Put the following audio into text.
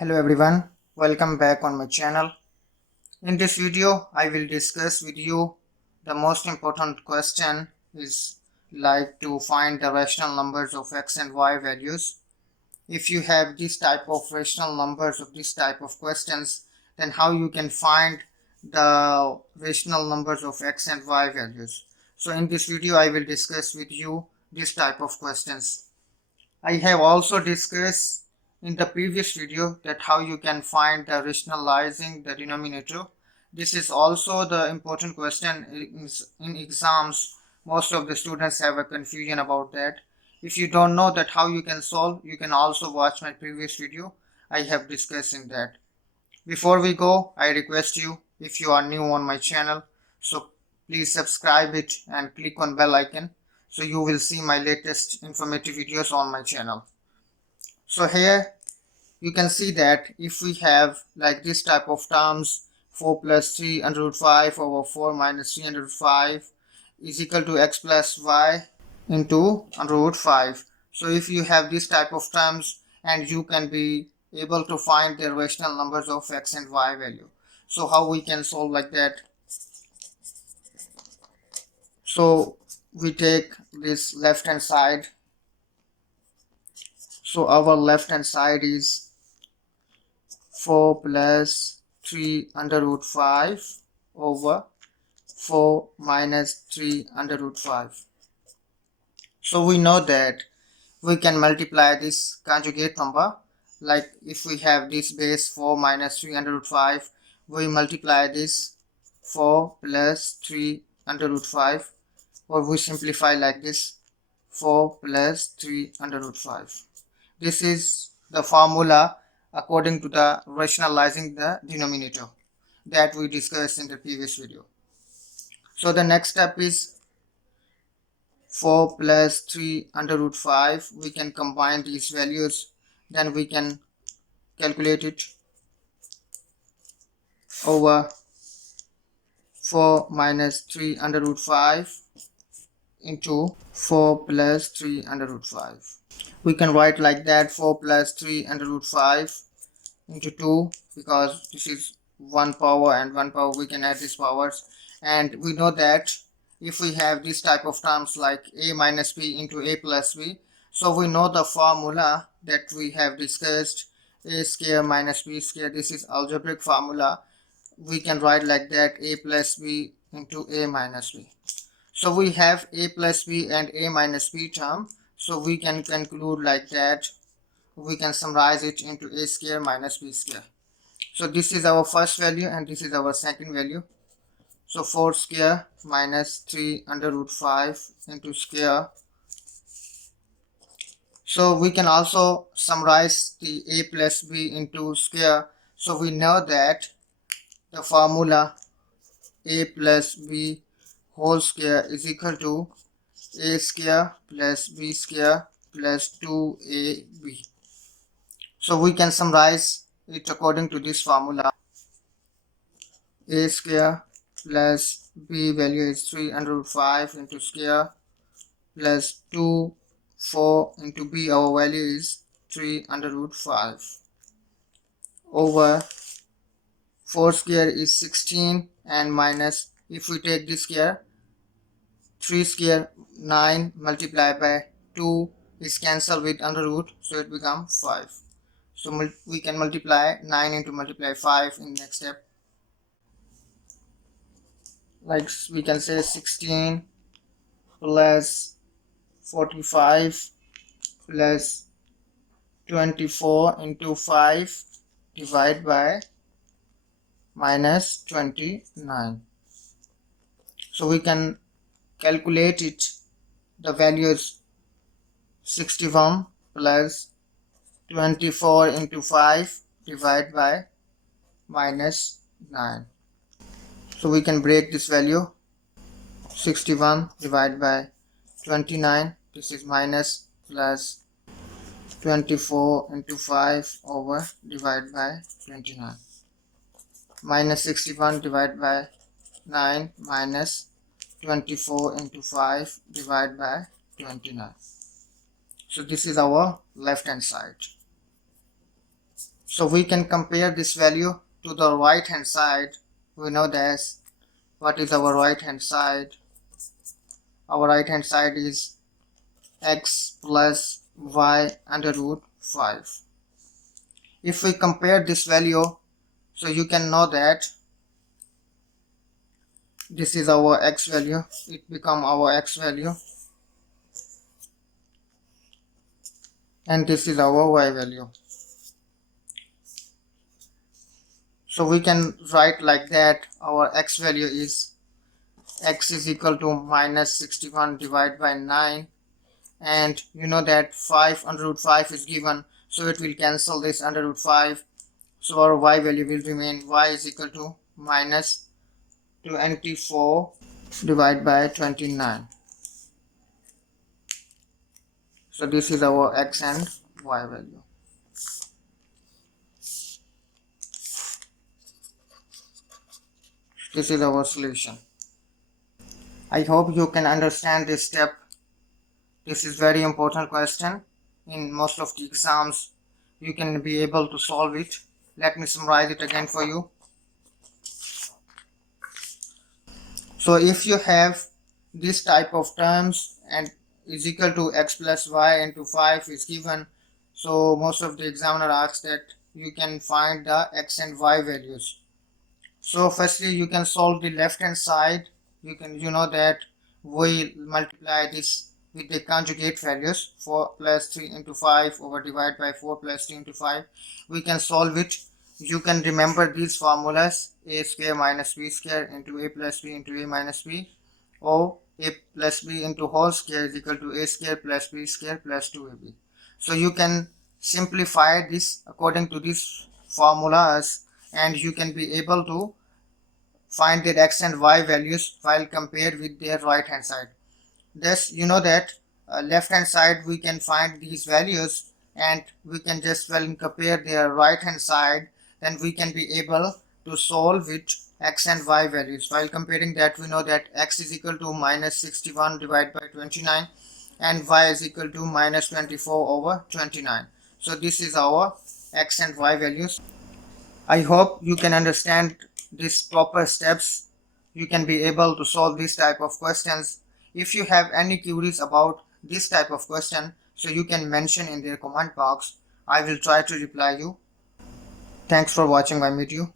Hello everyone, welcome back on my channel. In this video, I will discuss with you the most important question is like to find the rational numbers of x and y values. If you have this type of rational numbers of this type of questions, then how you can find the rational numbers of x and y values. So in this video, I will discuss with you this type of questions. I have also discussed in the previous video that how you can find the rationalizing the denominator. This is also the important question in exams. Most of the students have a confusion about that. If you don't know that how you can solve, you can also watch my previous video. I have discussed in that. Before we go, I request you, if you are new on my channel, so please subscribe it and click on bell icon so you will see my latest informative videos on my channel. So here you can see that if we have like this type of terms, 4 plus 3 under root 5 over 4 minus 3 under root 5 is equal to x plus y into under root 5. So if you have this type of terms, and you can be able to find the rational numbers of x and y value. So how we can solve like that? So we take this left hand side. So our left hand side is 4 plus 3 under root 5 over 4 minus 3 under root 5. So we know that we can multiply this conjugate number. Like if we have this base 4 minus 3 under root 5, we multiply this 4 plus 3 under root 5, or we simplify like this 4 plus 3 under root 5. This is the formula according to the rationalizing the denominator that we discussed in the previous video. So the next step is 4 plus 3 under root 5. We can combine these values, then we can calculate it over 4 minus 3 under root 5 into 4 plus 3 under root 5. We can write like that 4 plus 3 under root 5 into 2, because this is 1 power and 1 power, we can add these powers. And we know that if we have this type of terms like a minus b into a plus b, so we know the formula that we have discussed, a square minus b square. This is algebraic formula. We can write like that, a plus b into a minus b. So we have a plus b and a minus b term, so we can conclude like that. We can summarize it into a square minus b square. So this is our first value and this is our second value. So 4 square minus 3 under root 5 into square. So we can also summarize the a plus b into square. So we know that the formula a plus b whole square is equal to a square plus b square plus 2ab. So we can summarize it according to this formula. A square plus b value is 3 under root 5 into square plus 2 4 into b, our value is 3 under root 5 over 4 square is 16 and minus, if we take this square, 3 square 9 multiplied by 2 is cancelled with under root, so it becomes 5. So we can multiply 9 into multiply 5 in next step. Like we can say 16 plus 45 plus 24 into 5 divided by minus 29. So we can calculate it. The value is 61 plus 24 into 5 divided by minus 9. So we can break this value, 61 divided by 29, this is minus plus 24 into 5 over divided by 29. Minus 61 divided by 9 minus 24 into 5 divided by 29. So this is our left hand side. So we can compare this value to the right hand side. We know that what is our right hand side. Our right hand side is x plus y under root 5. If we compare this value, so you can know that this is our x value, it become our x value, and this is our y value. So we can write like that. Our x value is x is equal to minus 61 divided by 9, and you know that 5 under root 5 is given, so it will cancel this under root 5. So our y value will remain y is equal to minus 24 divided by 29. So this is our x and y value. This is our solution. I hope you can understand this step. This is very important question. In most of the exams, you can be able to solve it. Let me summarize it again for you. So if you have this type of terms and is equal to x plus y into 5 is given, so most of the examiner asks that you can find the x and y values. So firstly you can solve the left hand side. You know that we multiply this with the conjugate values. 4 plus 3 into 5 over divided by 4 plus 3 into 5. We can solve it. You can remember these formulas: a square minus b square into a plus b into a minus b, or a plus b into whole square is equal to a square plus b square plus 2ab. So you can simplify this according to these formulas, and you can be able to find their x and y values while compared with their right hand side. Thus you know that left hand side we can find these values, and we can just compare their right hand side, then we can be able to solve it x and y values. While comparing that, we know that x is equal to minus 61 divided by 29 and y is equal to minus 24 over 29. So this is our x and y values. I hope you can understand these proper steps. You can be able to solve this type of questions. If you have any queries about this type of question, so you can mention in the comment box. I will try to reply you. Thanks for watching my video.